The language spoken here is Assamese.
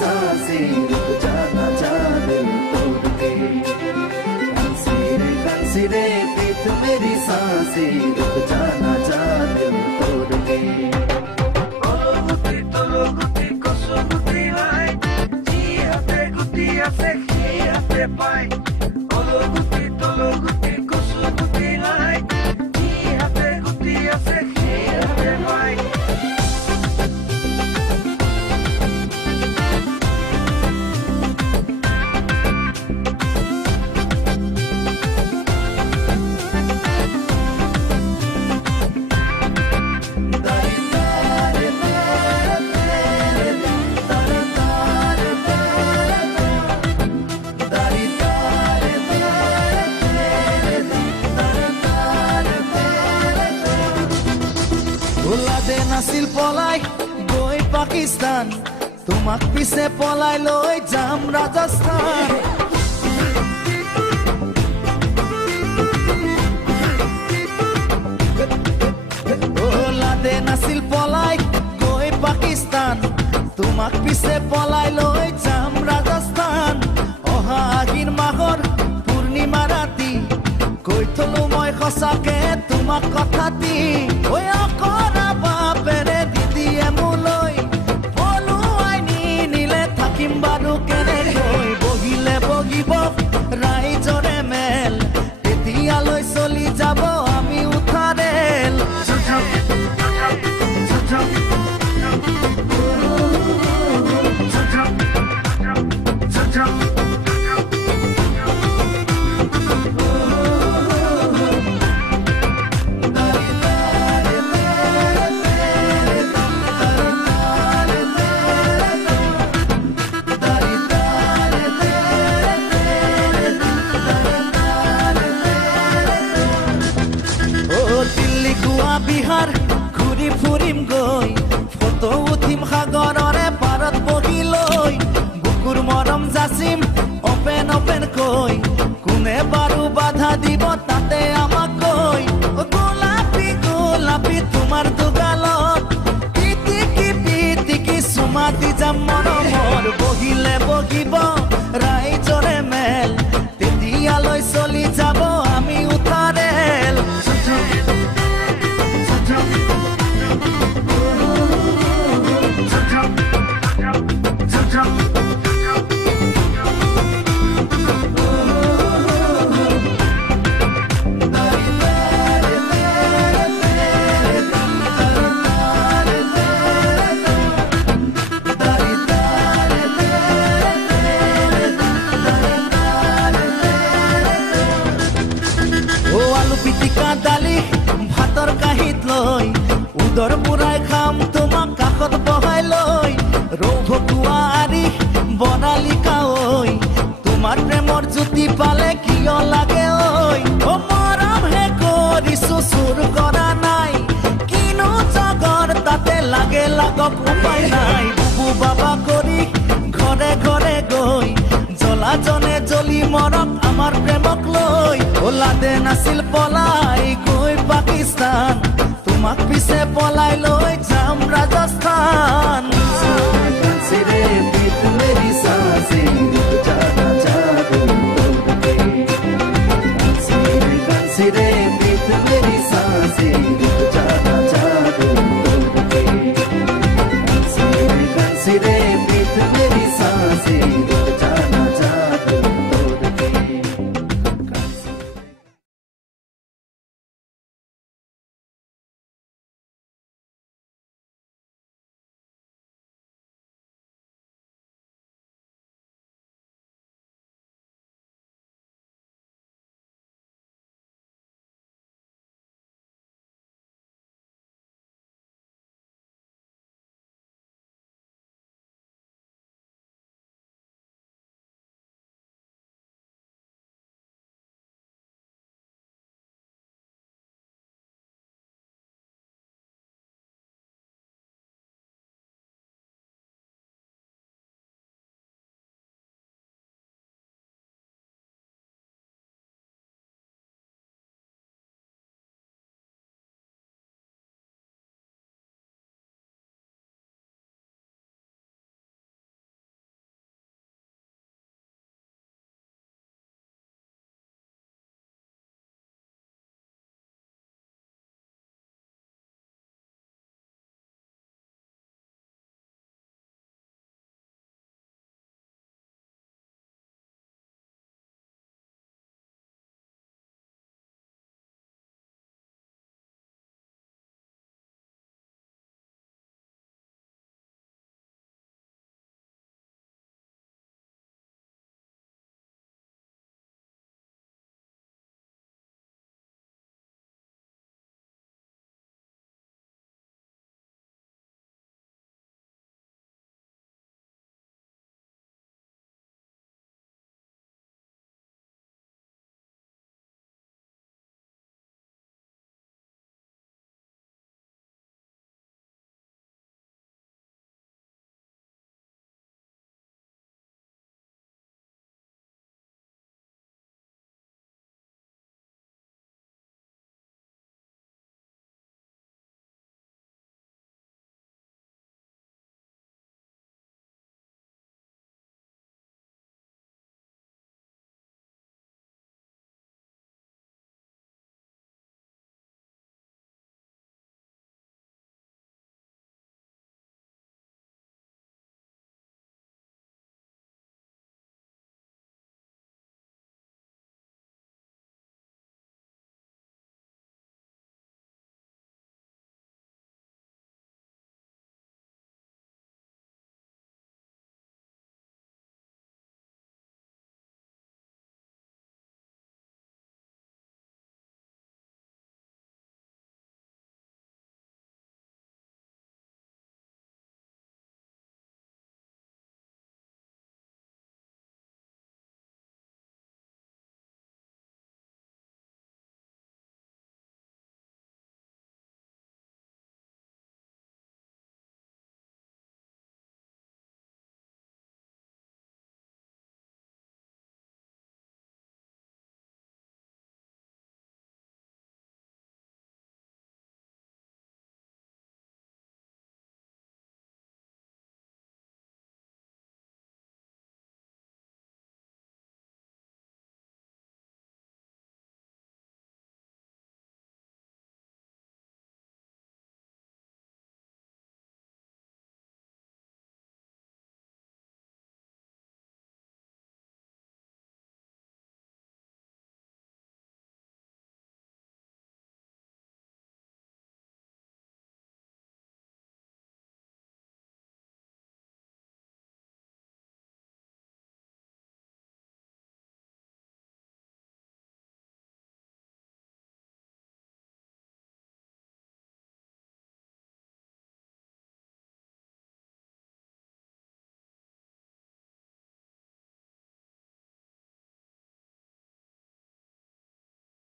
सांसें रुक जाना चाह दिल तोड़ के कंसीरे प्रीत मेरी सांसें रुक जाना चाह दिल तोड़ के Bye. Olo guti tolo guti kosu guti lai. Dia te guti ase khia te bai. নাছিল পলাই গৈ পাকিস্তান তোমাক পিছে পলাই লৈ যাম ৰাজস্থান ওলাদে নাছিল পলাই গৈ পাকিস্তান তোমাক পিছে পলাই লৈ যাম ৰাজস্থান অহা আগিন মাহৰ পূৰ্ণিমা ৰাতি কৈ থলো মই সঁচাকে তোমাক কথা দি ঐ অকৰা বাপেৰে দিদিয়ে মোলৈ পলুৱাই নিলে থাকিম বাৰু কেনেকৈ বহিলে বহিব ৰাইজৰে মেল তেতিয়ালৈ চলি যাব আমি উঠাৰেল বিহাৰ ঘূৰি ফুৰিম গৈ ফটো উঠিম সাগৰৰে পাৰত বহি লৈ বুকুৰ মৰম যাচিম অপেন অপেন কৈ কোনে বাৰু বাধা দিব তাতে আমাক কৈ গোলাপী গোলাপী তোমাৰ দুগালত পিটিকি চুমা দি যাম মৰমৰ বহিলে বহিব ৰাইজৰে মেল তেতিয়ালৈ চলি যাব আমি উঠাৰেল দালি ভাতৰ কাঁহীত লৈ উদৰ বুঢ়াই খাম তোমাক কাষত বহাই লৈ ৰৌ ভকুৱা আৰি বনালি কাঐ তোমাৰ প্ৰেমৰ জ্যোতি পালে কিয় লাগে ঐ অ মৰম হে কৰিছো চুৰ কৰা নাই কিনো জগৰ তাতে লাগে লাগক উপায় নাই বুবু বাবা কৰি ঘৰে ঘৰে গৈ জ্বলা জনে জ্বলি মৰক আমাৰ প্ৰেমক লৈ ওলাদে নাছিল পলাই গৈ পাকিস্তান তোমাক পিছে পলাই লৈ যাম